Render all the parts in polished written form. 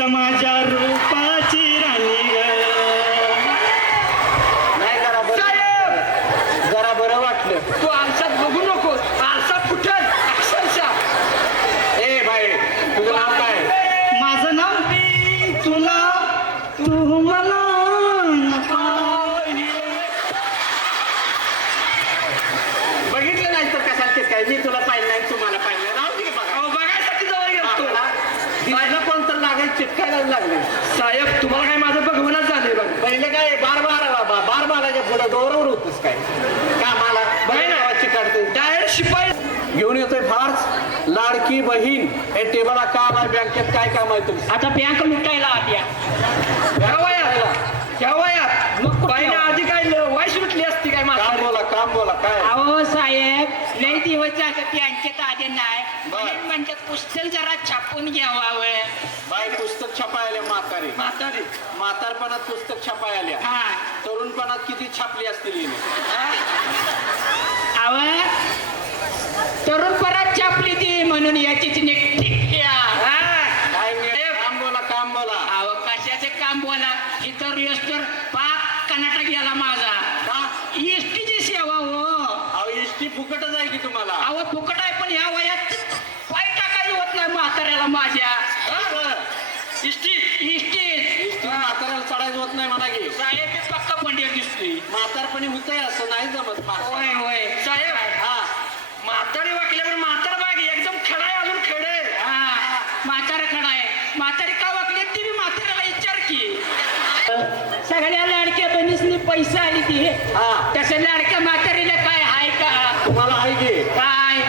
माझ्या रूपाची राणी ग. नाही जरा बरं, जरा बरं वाटलं. तू आरशात बघू नको, आरसा फुटल अक्षरशः. ए भाई, तुझं नाव काय? माझं नाव तुला तू मला बघितलं नाही तर कशाला काय? मी तुला पाहिलं नाही, तुम्हाला पाहिलं. राहू दे बघा. अहो, बघायसाठी जवळ गेलो. दिसलं कोण तर लागायला चिटकायला लागले. साहेब तुम्हाला काय माझं बघवणच झालंय बघ. पहिले काय बार बाराच्या पुढे दोरवर होतच काय कामाला बहीण गावाची काढते. डायरेक्ट शिपाई घेऊन येतोय फार्स लाडकी बहीण. हे टेबलला काम आहे, बँकेत काय काम आहे तुमचं? आता बँक लुटायला आल्या. ह्या वयात मग बाईने आधी काय वाय सुटली असती काय काम माझा. काम बोला काय? अहो साहेब लई दिवस झाले बँकेत आले नाही बर. म्हणून म्हणजे पुस्तक जरा छापून घ्यावावं. बाई पुस्तक छापायला म्हातारी म्हातारी म्हातारपणात पुस्तक छापायला. हा तरुणपणात किती छापली असतील हिने? अव तरुण परत छापली ती म्हणून याचीच निघ्या. काय नाही, काम बोला काम बोला. अहो कशाचे काम बोला इतर रेस्टर पाक कर्नाटक गेला माझा. एसटीची सेवा हो. अहो एसटी फुकटच आहे की तुम्हाला? अहो फुकट आहे पण ह्या वयात पाय टाकायला होत नाही म्हाताऱ्याला माझ्या. इष्टीत म्हाताऱ्याला चढायचं होत नाही म्हणा की. साहेब मी पक्का पंडित दिसतोय. म्हातारपणी होतंय असं नाही जमत माणसाला. होय होय साहेब हा म्हातारी वाकल्यावर म्हातार बाग एकदम खडा आहे, अजून खडे. हा म्हातारा खडा आहे. म्हातारी का वाकली ती मी म्हाताऱ्याला विचार की. सगळ्या लाडक्या बहिणीसनी पैसा आली ती हा तसं लाडक्या म्हातारीला काय आहे का? तुम्हाला आहे की? काय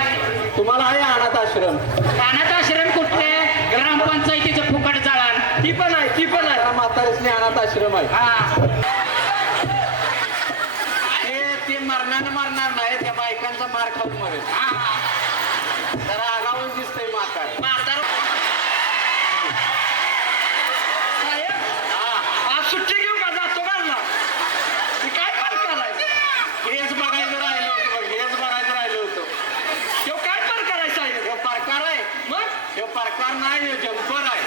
तुम्हाला आहे अनाथ आश्रम. अनाथ आश्रम कुठले? ग्रामपंचायतीचं फुकट जाळण. ती पण आहे, ती पण आहे. त्या म्हातारीसने अनाथ आश्रम आहे. हा ते मरणार नाही, त्या बायकांचा मार खाऊन मरेल. जरा आगाऊन दिसतंय म्हातार. म्हातारा साहेब आज सुट्टी घेऊ का? जातो का? ती काय प्रकार आहे? हेच बघायचं राहिलं होतं बघ, हेच बघायचं राहिलं होतं. तो काय प्रकार आहे साहेब? हे प्रकार आहे. मग हे प्रकार नाही, हे जंपर आहे.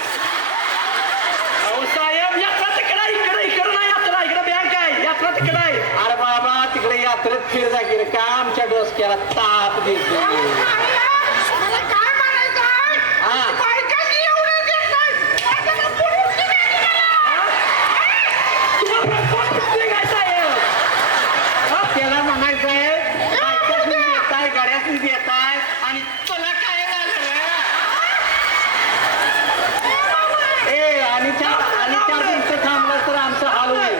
अहो साहेब यात्रा तिकडे इकडे नाही यात्रा, इकडे बँक आहे. यात्रा तिकडे आहे. अरे बाबा तिकडे यात्रेत फिर जा की रे, का आमच्या डोसक्याला ताप देतो? त्याला म्हणायचं आहे बायकासनी देताय, गाड्यासनी देताय आणि तुला काय झालं रे? ए आणि चार दिवस थांबलं तर आमचं हाल होईल.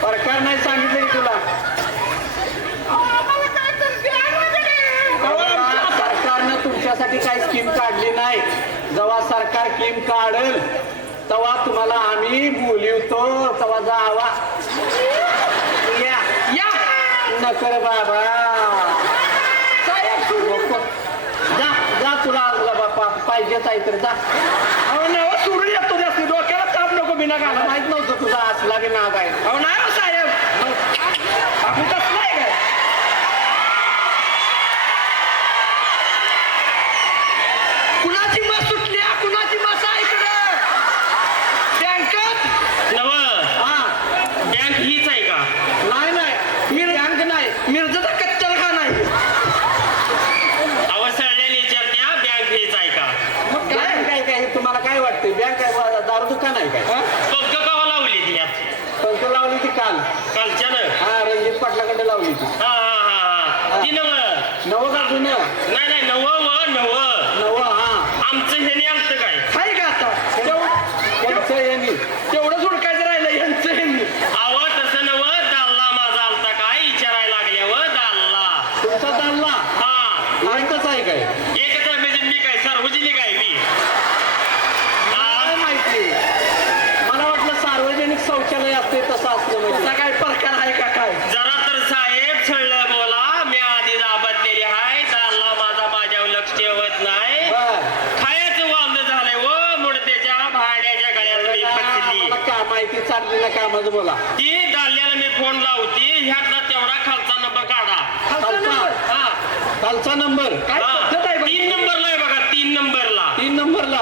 प्रकार नाही सांगितलं की तुला? सरकारनं तुमच्यासाठी काही स्कीम काढली नाही. जेव्हा सरकार स्कीम काढेल तेव्हा तुम्हाला आम्ही बोलवतो, तेव्हा जावा. या नकर बाबा नको. जा तुला बाबा पाहिजेच आहे तर जा. अहो नाही हो, सोडून येतो जास्त डोक्याला ताप नको बिना मला घाला. माहित नव्हतं तुझा असला की नाग आहे. अहो नाही हो साहेब, आपण तसं नाही काय. कुणाची मस सुटली, कुणाची मस आहे इकडे बँकेत. हा बँक हीच आहे का? नाही बँक नाही. मिरजेचा कच्चल का नाही? अवसरलेली विचारत्या बँक हीच आहे का? मग काय? बँक काय काय तुम्हाला काय वाटतंय? बँक काय दारू दुकान आहे काय? पक्क कवा लावली ती यात? पंच लावली ती काल. कालच्यानं? हा रणजित पाटलाकडे लावली ती. हा हा हा हा ती नव नवं का जुनं? नाही नव नवं हा. आमचं हे नाही आमचं काय? आहे का आता? त्यांचं यांनी तेवढं सुडकायचं राहिलं यांचं ह्यांनी. आव तसं नव दाल्ला माझा आलता काय विचारायला लागल्यावर दाल्ला. तुमचा चालला हा एकच आहे काय? एकच आहे म्हणजे मी काय सार्वजनिक आहे मी? काय माहिती, मला वाटलं सार्वजनिक शौचालय असते तसं असतं म्हणजे. असा काय प्रकार आहे का काय? जरा तर साहेब छळलं बोला. मी आधी दाबतलेली आहे. दाल्ला माझा माझ्यावर लक्ष ठेवत नाही. बर. खायचं वांद झालंय व मुडद्याच्या भाड्याच्या गळ्यात मी फसली. मला काय माहिती चाललेलं कामच बोला. ती दाल्याला मी फोन लावती. ह्यातला तेवढा खालचा नंबर काढा. खालचा हा खालचा नंबर काय हा. पद्धत आहे बघ. 3 नंबरला आहे बघा, 3 नंबरला. 3 नंबरला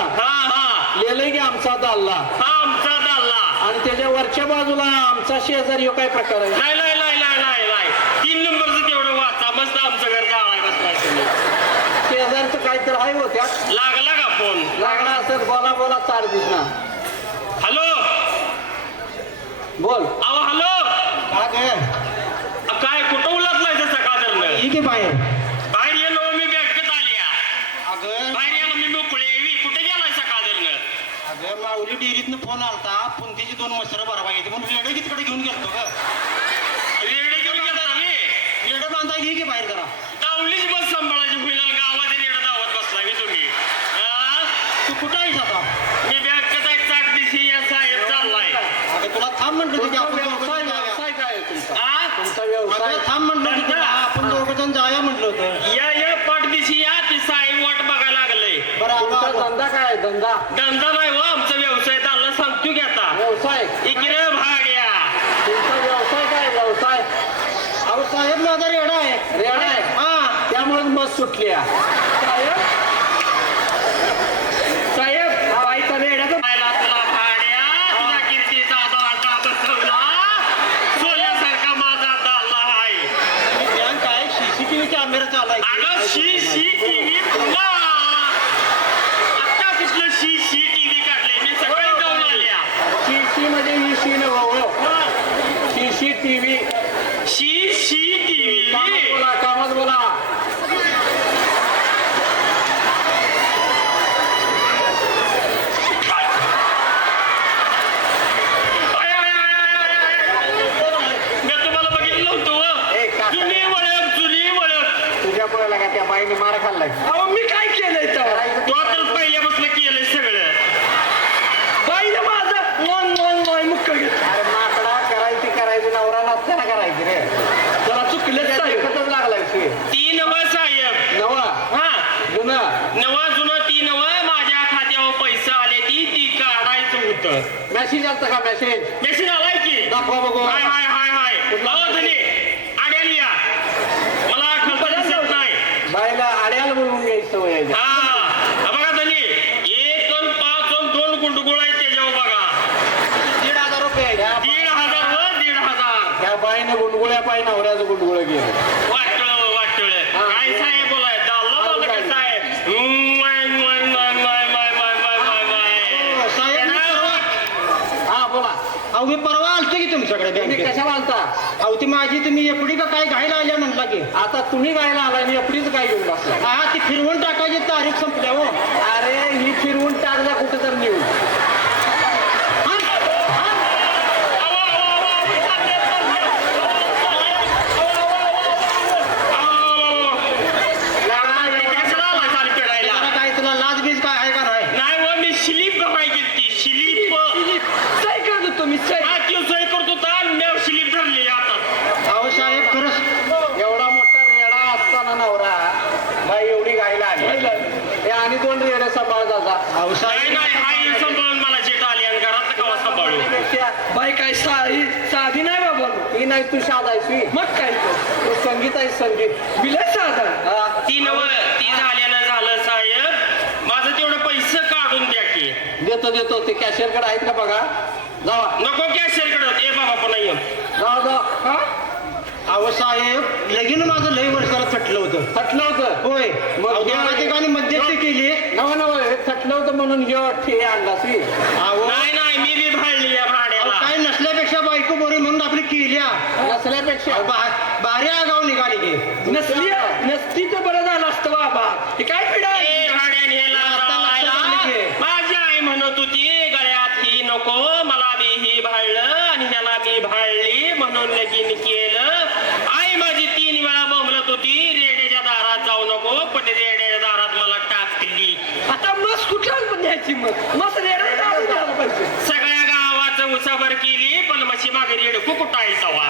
लिहिलंय की आमचा दाल्ला हा आमचा दाल्ला. आणि त्याच्या वरच्या बाजूला आमचा शेजारी ह्यो काय प्रकार आहे नाही नाही नाही नाही नाही नाही 3 नंबरचं तेवढं वाचा मस्त आमचं घर जाळाय बसलाय तुम्ही. शेजारचं काहीतरी आहे हो त्यात लागला का फोन? लागला असेल बोला बोला चार दिसना हॅलो बोल अहो हॅलो काय कुठं उलटलाय सकाळ ठीक आहे बाहेर बाहेर ये नो मी बँकेत आली आहे. अगं बाहेर यायला मी मोकळे यावी कुठे गेलाय सकाळ अगं माऊली डेअरीतनं फोन आलता पुंतीची 2 मसरं भरावा घेते म्हणून रेडे तिकडे घेऊन गेलतो ग रेडे घेऊन गेला मी रेडे बांधा घे की बाहेर जरा दावलीच बस सांभाळायची होईल गावात रेडा दावत बसला मी तुम्ही हा? तू कुठं आहेस आता मी बँकेत एक 60 दिवशी या साहेब चाललाय. अगं तुला थांब म्हटलं की आपण दोघं व्यवसाय जण जाऊया. व्यवसाय काय आहे तुमचा हा? तुमचा व्यवसाय अगं थांब म्हटलं की तुला आपण दोघं जण जाऊया म्हटलं होतं या पाठ दिवशी या ती साहेब वाट बघायला लागलंय. बरं तुमचा आलो धंदा काय आहे धंदा धंदा नाही हो आमचा व्यवसाय चालला सांगतो की आता व्यवसाय इकडे भाड्या तुमचा व्यवसाय काय आहे? व्यवसाय अहो साहेब माझा रेडा आहे रेडा आहे हा त्यामुळे बस सुटली आहे. साहेब बाईचा वेड्याचा पाहिला तुला भाड्या तुझ्या कीर्तीचा दांडा बसवला सोन्यासारखा माझा दाल्ला आहे. बँक आहे CCTV कॅमेरा चालाय अगं CCTV पुन्हा आता कुठलं CCTV काढले मी सकाळी जाऊन आल्या शी मध्ये ही शी न हो CCTV CCTV कामात बोला मी तुम्हाला बघितलं होतं ए, काका. जुनी वळख तुझ्या पोराला का त्या बाईने मार खाल्लाय अहो मी काय केलंय तेव्हा? तो तर पहिल्यापासून केलंय सगळं बाईने माझं मन मुक्क घेतलं. अरे माकडा करायची नवरा नसताना करायची रे जरा चुकलं त्याच्या साहेब. देखतच लागलाय शी ती नव साहेब नवा हा जुनं नवा जुनं ती नव माझ्या खात्यावर पैसे आले ती काढायचं होतं मेसेज आलता का मेसेज मेसेज आलाय की दाखवा बघू हाय हाय हाय हाय अहो धनी आड्याला या मला कल्पना दिसत नाही बाईला आड्याला बोलवून घ्यायची सवय आहे. हा बघा धनी 1 अन 5 अन 2 गुंडगुळ आहेत त्याच्यावर बघा 1,500 रुपये त्या 1,500 व 1,500 त्या बाईने गुंडगुळ्या पाहिजे नवऱ्याचं गुंडगुळ गेलं वाटळ काय साहेब बोलाय दाल्ला बोलतो काय साहेब साहेब मी परवा हा बोला अहो मी परवा आलतो की तुमच्याकडे तुम्ही बँकेत कशा बांधता अहो ती माझी तुम्ही एपडी का काय घायला आल्या म्हटला की आता तुम्ही गायला आलाय मी एपडीच काय घेऊन बसला हा ती फिरवून टाकायची तारीख संपल्या हो अरे ही फिरवून टाकला कुठं तर नेऊन जरा काय तुला लाज बीज काय आहे का नाही नाही व मी स्लीप बघाय गेलती स्लीप सही करतो तुम्ही सही. हा त्यो सोय करतो तर मी स्लीप धरली आता अहो साहेब खरंच एवढा मोठा रेडा असताना नवरा बाई एवढी गायला आली हे आणि 2 रेडे सांभाळ जाता अहो नाही साहेब नाही हाय सांभाळून मला जेट आली आणि घरात कवा सांभाळू पेक्षा बाई काय साधी नाही बाबा ही नाही तू शादायची मग काय तर तू संगीत आहे संगीत बिलच साधा. हा. ती झाल्यानं झालं साहेब माझं तेवढं पैसे काढून द्या की देतो ते कॅशियरकडे आहेत का बघा जावा नको कॅशरकडं ए बाबा पण नाही जावा हा? अहो साहेब लगीन माझं लय वर्षाला थटलं होतं थटलं होतं होय मग अहो, त्या ठिकाणी मध्यस्थी केली नव हे थटलं होतं म्हणून हे आणला सी अहो नाही मी बी भाडली या भाड्याला काय नसल्यापेक्षा बायको बरी म्हणून आपली केल्या नसल्यापेक्षा भारी आगाव निघाली की नसती तर बरं झालं असतं बाबा हे काय पिढा ए भाड्याने आता लक्षात आलं की. माझी आई म्हणत होती गळ्यात ही नको मला बी ही भाळलं आणि ह्याला मी भाळली म्हणून लगीन केलं आई माझी 3 वेळा बोंबलत होती रेड्याच्या दारात जाऊ नको पण रेड्याच्या दारात मला टाकली आता मस्त कुठला न्यायची मस्त रेडा पाहिजे. सगळ्या गावाचं उसाभर केली पण मशी मागे रेड कुकुट आहे तवा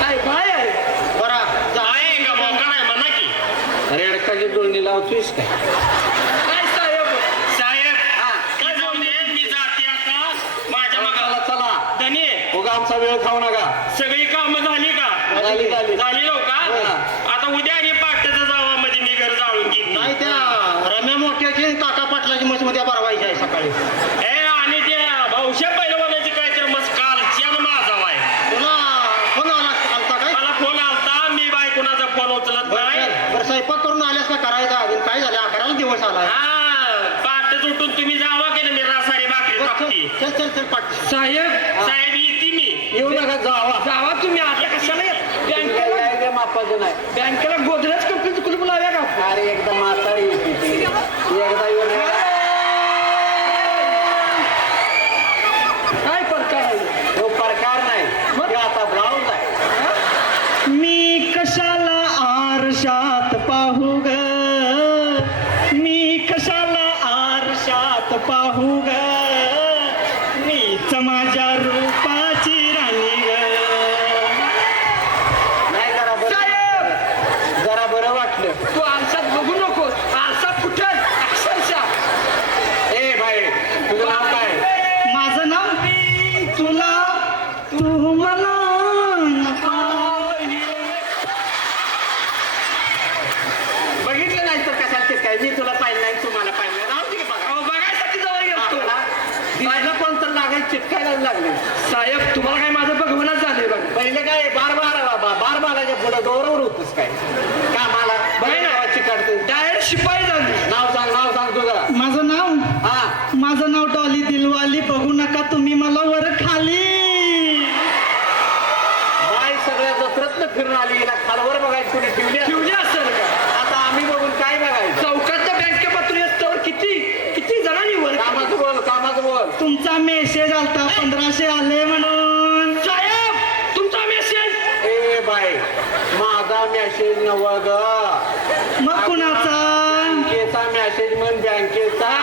काय बाय आहे बरा आहे का मोका नाही म्हणा की रेडकाची जुळणी लावतोयस काय काय साहेब साहेब काय जाऊन दे मी जाते आता माझ्या चला मगाला चला धनी उगा आमचा वेळ खाऊ नका सगळी कामं झाली का झाली झाली झाली हो का हा. आता उद्या आणि पाट्याचं जावा मध्ये मी घर जाळून घेतली नाही त्या रम्या मोठ्याची काका पाटला चल चल चल पाठ साहेब साहेब येते मी येऊ नका जावा जावा तुम्ही आता कशाला येत? बँकेला काय मापाचं नाही बँकेला गोदरेज कंपनीचं कुलूप लाव्या का? अरे एकदा म्हातारी येते ती एकदा येऊन काय प्रकार आहे? तो प्रकार नाही मग आता ब्लाऊज आहे मी कशाला आरशात पाहू ग, मी कशाला आरशात पाहू ग, मीच माझ्या रूपाची राणी ग. नाही जरा बरं जरा बरं वाटलं तू आरशात बघू नको, आरशात कुठं अक्षरशः. ए भाई तुझं नाव काय माझं नाव तुला तू मला बघितलं नाही तर कशाला ते काय मी तुला पाहिलं नाही तुम्हाला पाहिलं नाही राहू दे की बघा बघायसाठी जवळ गेलो. दिसायला कोण तर लागायला चिटकायला लागले साहेब तुम्हाला काय माझं बघवणच झालंय बघ. पहिले काय बार बाराच्या पुढे दोरवर होतच काय कामाला बघा नावाची काढते डायरेक्ट शिपाई झाली. नाव सांग तुझं माझं नाव हा माझं नाव डॉली दिलवाली. बघू नका तुम्ही मला वर खाली. बाय सगळ्या जत्रत्न फिरून आली हिला खालवर बघायची कुणी ठेवली असेल का? आता आम्ही बघून काय बघायचं चौकातल्या बँकेपासून येतो किती जणांनी वर कामाचं बोल तुमचा मेसेज आलता 1500 आले म्हणून. साहेब तुमचा मेसेज ए बाय माझा मेसेज नव्ह ग मग कुणाचा? बँकेचा मेसेज म्हण बँकेचा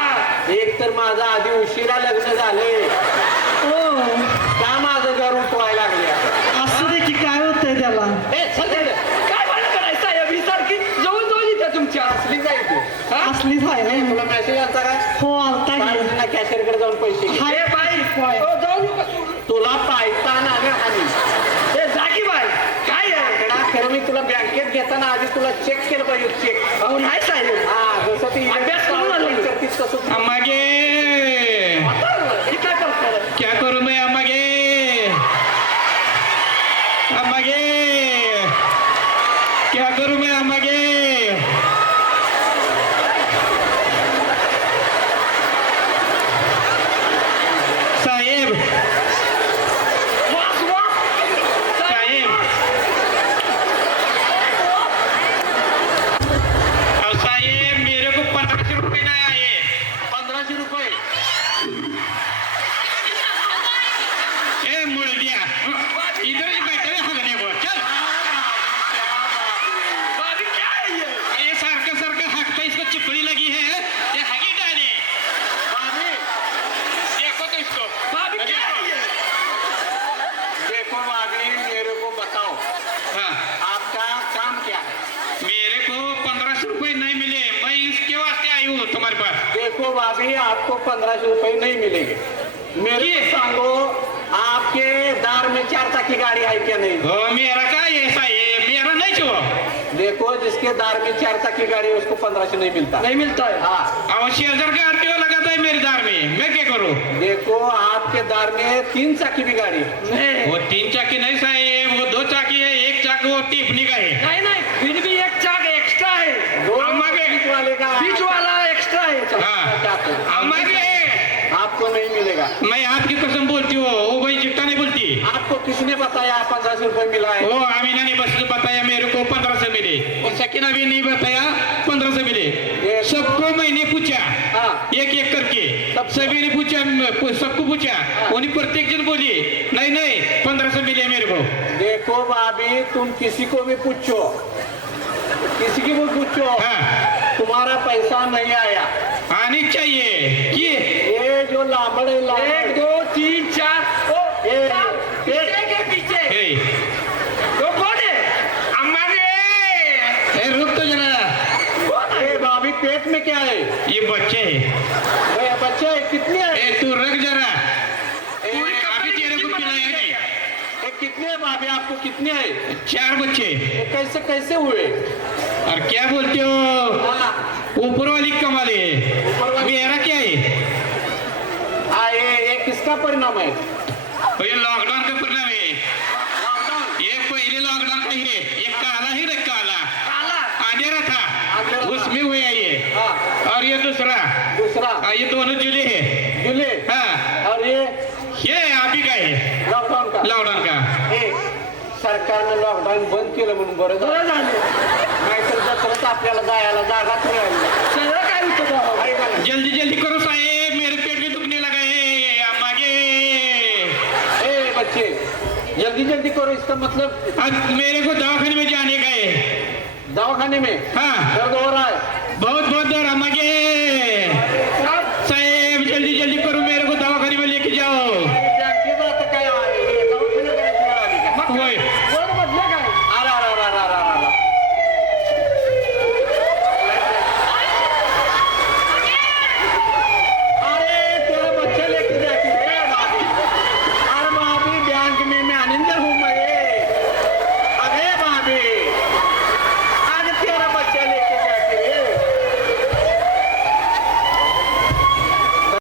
एक तर माझा आधी उशिरा लग्न झाले हो का माझं घर उठवायला लागले असू दे की काय होतंय त्याला. ए चल रे. काय मला करायचं साहेब ही सारखी जवळ जवळ येते तुमच्या. असली जायची असलीच आहे. तुला मेसेज आलता का हो आलता की. कॅशरकडे जाऊन पैसे घे. हाय बाई हो, जाऊ नका सोडून. तुला पायताना आणि ए, जागी बाई काय आहे? खरं मी तुला बँकेत घेताना आधी तुला चेक केलं पाहिजे चेक अहो नाही साहेब हा जसं ती अभ्यास करून आलो. करतीस तसं अम्मागे हे काय करताय? क्या करू मैं अम्मागे अम्मागे क्या करू मैं अम्मागे साहेब वास, वास. साहेब अब साहेब मेरे को 1500 रुपये नहीं आए 1500 रुपये ए मुड़ दिया इधर ही बैठे हुए हगने को चल बाबी क्या है ये? ये सारखं सारखं हाकता इसको चिपड़ी लगी है ये हगी डाले देखो तो इसको बाबी क्या है ये? देखो भाभी मेरे को बताओ हाँ आपका काम क्या है मेरे को 1500 रुपए नहीं मिले मैं इसके वास्ते आई हूँ तुम्हारे पास देखो भाभी आपको 1500 रुपये नहीं मिलेंगे मेरे को सांगो आपके दार में 4 चक्की गाड़ी है क्या नहीं ओ मेरा का ऐसा है मेरा नहीं छो देखो जिसके दार में 4 चक्की गाड़ी है उसको 1500 नहीं मिलता नहीं मिलता है. हाँ अवश्य 1000 का आरटीओ लगाता है मेरे दार में मैं क्या करूँ देखो आपके दार में 3 चक्की भी गाड़ी है नहीं वो 3 चाकी नहीं साहेब वो 2 चाकी है 1 चाक वो टिप्पणी का है नहीं नहीं फिर भी एक चाक एक्स्ट्रा है. दो हमारे- बीच वाले का बीच वाला एक्स्ट्रा है. हाँ हमारे आपको नहीं मिलेगा मैं आपकी कसम बोलती हूँ वो भाई चिट्टा नहीं बोलती आपको किसने बताया 1500 रुपये मिला है वो आमीना ने बस बताया मेरे को 1500 मिले और सकीना भी नहीं बताया 1500 मिले सबको मैंने पूछा हाँ। एक एक करके सभी ने पूछा सबको पूछा उन्हें प्रत्येक जन बोली नहीं नहीं 1500 मिले मेरे को देखो भाभी तुम किसी को भी पूछो किसी की भी पूछो हाँ तुम्हारा पैसा नहीं आया आनी चाहिए कि ये जो लाबड़े 1 2 3 4 ओ ए, पीछे के पीछे हे, वो कौन है? हमारे ए, रुक तो जरा ए भाभी पेट में क्या है ये बच्चे है ए, बच्चे कितने है ए तू रख जरा ए, अभी तेरे को पिलाया नहीं ए, कितने है भाभी आपको कितने है 4 बच्चे ए, कैसे कैसे हुए और क्या बोलते हो हाँ ऊपर वाली कमाले ऊपर वाली- मेरा क्या है ये किसका परिणाम है और ये लॉकडाउन का परिणाम है लॉकडाउन ये पहले लॉकडाउन का ही है ये काला ही रे काला काला. अंधेरा था अंधेरा था। उसमें हुआ ये हाँ और ये दूसरा दूसरा ये दोनों जुले हैं जुले हाँ और ये सरकारनं लॉकडाऊन बंद केलं म्हणून बरं झालं. बरं झालं नाहीतर जत्रच आपल्याला जायला जागाच मिळाली नाही. सगळं काय होतं भाऊ? आहे का नाही? जल्दी जल्दी करो साहेब, मेरे पेट में दुखने लगा है, मागे. ए बच्चे, जल्दी जल्दी करो इसका मतलब आज मेरे को दवाखाने में जाने का है. दवाखाने में हाँ, दर्द हो रहा है. बहुत बहुत दर मागे. साहेब जल्दी जल्दी करो, मेरे को दवाखाने में लेके जाओ. बँकेत आता काय आहे? दवाखान्यात जायची वेळ आली का? होय